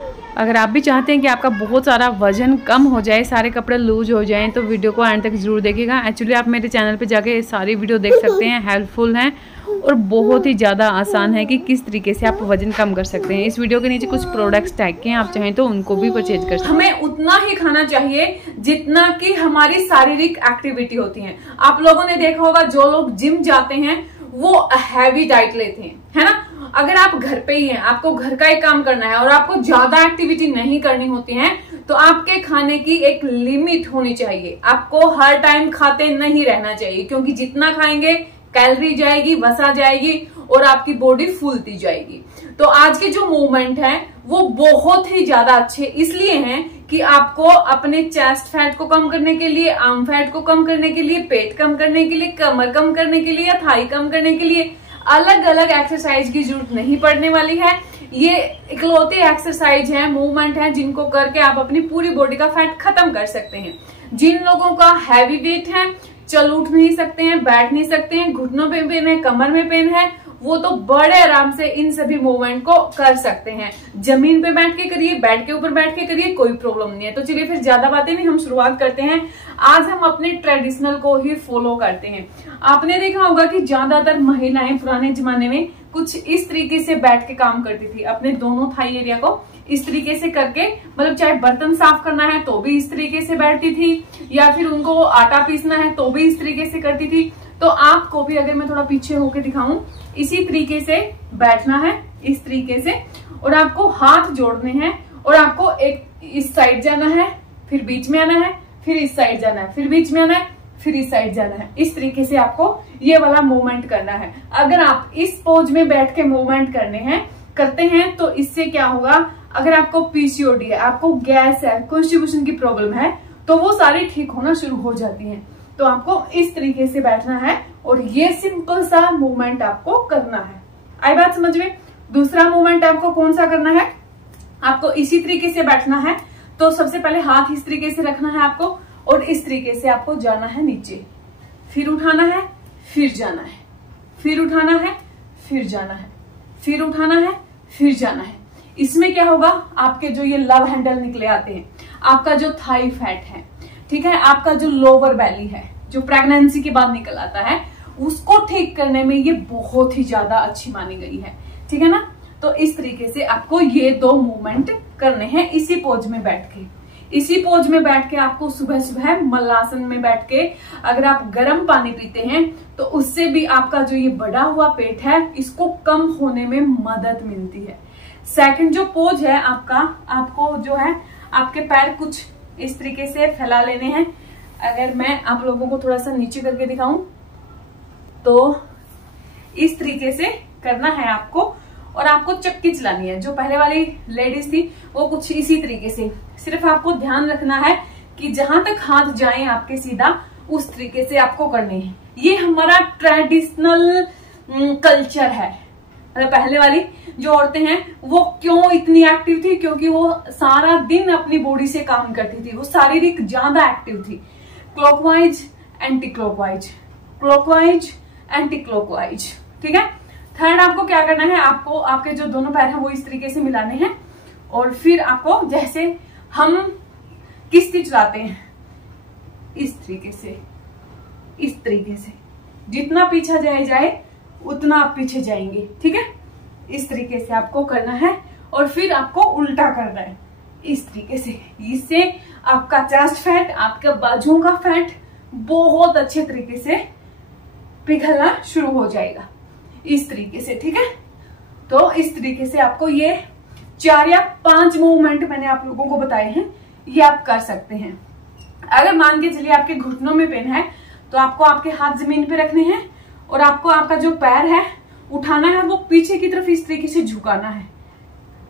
अगर आप भी चाहते हैं कि आपका बहुत सारा वजन कम हो जाए, सारे कपड़े लूज हो जाएं, तो वीडियो को एंड तक ज़रूर देखिएगा। एक्चुअली आप मेरे चैनल पे जाके सारी वीडियो देख सकते हैं, हेल्पफुल हैं और बहुत ही ज़्यादा आसान है कि किस तरीके से आप वजन कम कर सकते हैं। इस वीडियो के नीचे कुछ प्रोडक्ट्स टैग के हैं, आप चाहें तो उनको भी परचेज कर सकते हैं। हमें उतना ही खाना चाहिए जितना कि हमारी शारीरिक एक्टिविटी होती है। आप लोगों ने देखा होगा जो लोग जिम जाते हैं वो हैवी डाइट लेते हैं, है ना। अगर आप घर पे ही हैं, आपको घर का ही काम करना है और आपको ज्यादा एक्टिविटी नहीं करनी होती है, तो आपके खाने की एक लिमिट होनी चाहिए। आपको हर टाइम खाते नहीं रहना चाहिए, क्योंकि जितना खाएंगे कैलोरी जाएगी, वसा जाएगी और आपकी बॉडी फूलती जाएगी। तो आज के जो मूवमेंट है वो बहुत ही ज्यादा अच्छे इसलिए हैं कि आपको अपने चेस्ट फैट को कम करने के लिए, आर्म फैट को कम करने के लिए, पेट कम करने के लिए, कमर कम करने के लिए या थाई कम करने के लिए अलग अलग एक्सरसाइज की जरूरत नहीं पड़ने वाली है। ये इकलौती एक्सरसाइज है, मूवमेंट है, जिनको करके आप अपनी पूरी बॉडी का फैट खत्म कर सकते हैं। जिन लोगों का हैवी वेट है, चल उठ नहीं सकते हैं, बैठ नहीं सकते हैं, घुटनों पे पेन है, कमर में पेन है, वो तो बड़े आराम से इन सभी मूवमेंट को कर सकते हैं। जमीन पे बैठ के करिए, बेड के ऊपर बैठ के करिए, कोई प्रॉब्लम नहीं है। तो चलिए फिर ज्यादा बातें नहीं, हम शुरुआत करते हैं। आज हम अपने ट्रेडिशनल को ही फॉलो करते हैं। आपने देखा होगा कि ज्यादातर महिलाएं पुराने जमाने में कुछ इस तरीके से बैठ के काम करती थी, अपने दोनों थाई एरिया को इस तरीके से करके, मतलब चाहे बर्तन साफ करना है तो भी इस तरीके से बैठती थी, या फिर उनको आटा पीसना है तो भी इस तरीके से करती थी। तो आपको भी, अगर मैं थोड़ा पीछे होके दिखाऊं, इसी तरीके से बैठना है, इस तरीके से, और आपको हाथ जोड़ने हैं और आपको एक इस साइड जाना है, फिर बीच में आना है, फिर इस साइड जाना है, फिर बीच में आना है, फिर इस साइड जाना है। इस तरीके से आपको ये वाला मूवमेंट करना है। अगर आप इस पोज में बैठ के मूवमेंट करते हैं तो इससे क्या होगा, अगर आपको पीसीओडी है, आपको गैस है, कॉन्स्टिपेशन की प्रॉब्लम है, तो वो सारी ठीक होना शुरू हो जाती है। तो आपको इस तरीके से बैठना है और ये सिंपल सा मूवमेंट आपको करना है। आई बात समझ में। दूसरा मूवमेंट आपको कौन सा करना है, आपको इसी तरीके से बैठना है। तो सबसे पहले हाथ इस तरीके से रखना है आपको और इस तरीके से आपको जाना है नीचे, फिर उठाना है, फिर जाना है, फिर उठाना है, फिर जाना है, फिर उठाना है, फिर जाना है। इसमें क्या होगा, आपके जो ये लव हैंडल निकले आते हैं, आपका जो थाई फैट है, ठीक है, आपका जो लोअर बेली है, जो प्रेगनेंसी के बाद निकल आता है, उसको ठीक करने में ये बहुत ही ज्यादा अच्छी मानी गई है, ठीक है ना। तो इस तरीके से आपको ये दो मूवमेंट करने हैं इसी पोज में बैठ के। इसी पोज में बैठ के आपको सुबह सुबह मल्लासन में बैठ के, अगर आप गर्म पानी पीते हैं तो उससे भी आपका जो ये बढ़ा हुआ पेट है, इसको कम होने में मदद मिलती है। सेकंड जो पोज है आपका, आपको जो है आपके पैर कुछ इस तरीके से फैला लेने हैं। अगर मैं आप लोगों को थोड़ा सा नीचे करके दिखाऊं तो इस तरीके से करना है आपको, और आपको चक्की चलानी है। जो पहले वाली लेडीज थी वो कुछ इसी तरीके से, सिर्फ आपको ध्यान रखना है कि जहां तक हाथ जाए आपके सीधा, उस तरीके से आपको करनी है। ये हमारा ट्रेडिशनल कल्चर है। मतलब पहले वाली जो औरतें हैं वो क्यों इतनी एक्टिव थी, क्योंकि वो सारा दिन अपनी बॉडी से काम करती थी, वो शारीरिक ज्यादा एक्टिव थी। Clockwise anti clockwise, clockwise anti clockwise, ठीक है। थर्ड आपको क्या करना है, आपको आपके जो दोनों पैर हैं वो इस तरीके से मिलाने हैं, और फिर आपको जैसे हम किश्ती चलाते हैं इस तरीके से, इस तरीके से, जितना पीछा जाए उतना आप पीछे जाएंगे, ठीक है। इस तरीके से आपको करना है और फिर आपको उल्टा करना है इस तरीके से। इससे आपका चेस्ट फैट, आपके बाजुओं का फैट बहुत अच्छे तरीके से पिघलना शुरू हो जाएगा इस तरीके से, ठीक है। तो इस तरीके से आपको ये 4 या 5 मूवमेंट मैंने आप लोगों को बताए हैं, ये आप कर सकते हैं। अगर मान के चलिए आपके घुटनों में पेन है तो आपको आपके हाथ जमीन पे रखने हैं और आपको आपका जो पैर है उठाना है, वो पीछे की तरफ इस तरीके से झुकाना है।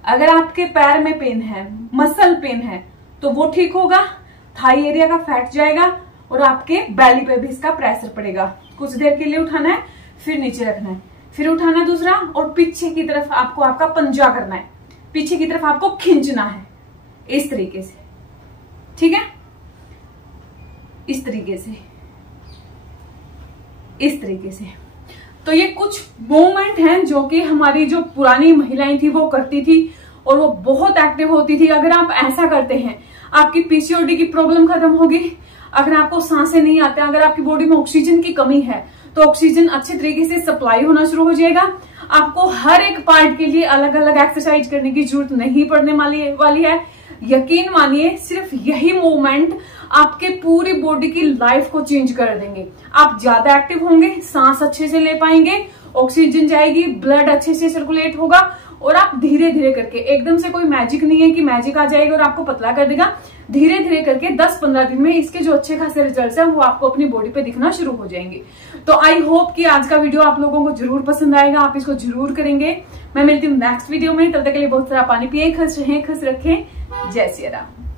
अगर आपके पैर में पेन है, मसल पेन है, तो वो ठीक होगा, थाई एरिया का फैट जाएगा और आपके बैली पे भी इसका प्रेशर पड़ेगा। कुछ देर के लिए उठाना है, फिर नीचे रखना है, फिर उठाना है दूसरा, और पीछे की तरफ आपको आपका पंजा करना है, पीछे की तरफ आपको खींचना है इस तरीके से, ठीक है। इस तरीके से, इस तरीके से। तो ये कुछ मूवमेंट हैं जो कि हमारी जो पुरानी महिलाएं थी वो करती थी, और वो बहुत एक्टिव होती थी। अगर आप ऐसा करते हैं आपकी पीसीओडी की प्रॉब्लम खत्म होगी। अगर आपको सांसें नहीं आते, अगर आपकी बॉडी में ऑक्सीजन की कमी है तो ऑक्सीजन अच्छे तरीके से सप्लाई होना शुरू हो जाएगा। आपको हर एक पार्ट के लिए अलग अलग एक्सरसाइज करने की जरूरत नहीं पड़ने वाली है। यकीन मानिए, सिर्फ यही मूवमेंट आपके पूरी बॉडी की लाइफ को चेंज कर देंगे। आप ज्यादा एक्टिव होंगे, सांस अच्छे से ले पाएंगे, ऑक्सीजन जाएगी, ब्लड अच्छे से सर्कुलेट होगा और आप धीरे धीरे करके, एकदम से कोई मैजिक नहीं है कि मैजिक आ जाएगा और आपको पतला कर देगा। धीरे धीरे करके 10-15 दिन में इसके जो अच्छे खासे रिजल्ट्स हैं वो आपको अपनी बॉडी पे दिखना शुरू हो जाएंगे। तो आई होप कि आज का वीडियो आप लोगों को जरूर पसंद आएगा, आप इसको जरूर करेंगे। मैं मिलती हूँ नेक्स्ट वीडियो में, तब तक के लिए बहुत सारा पानी पिए, खुश रहें, खुश रखें। जय सिया राम।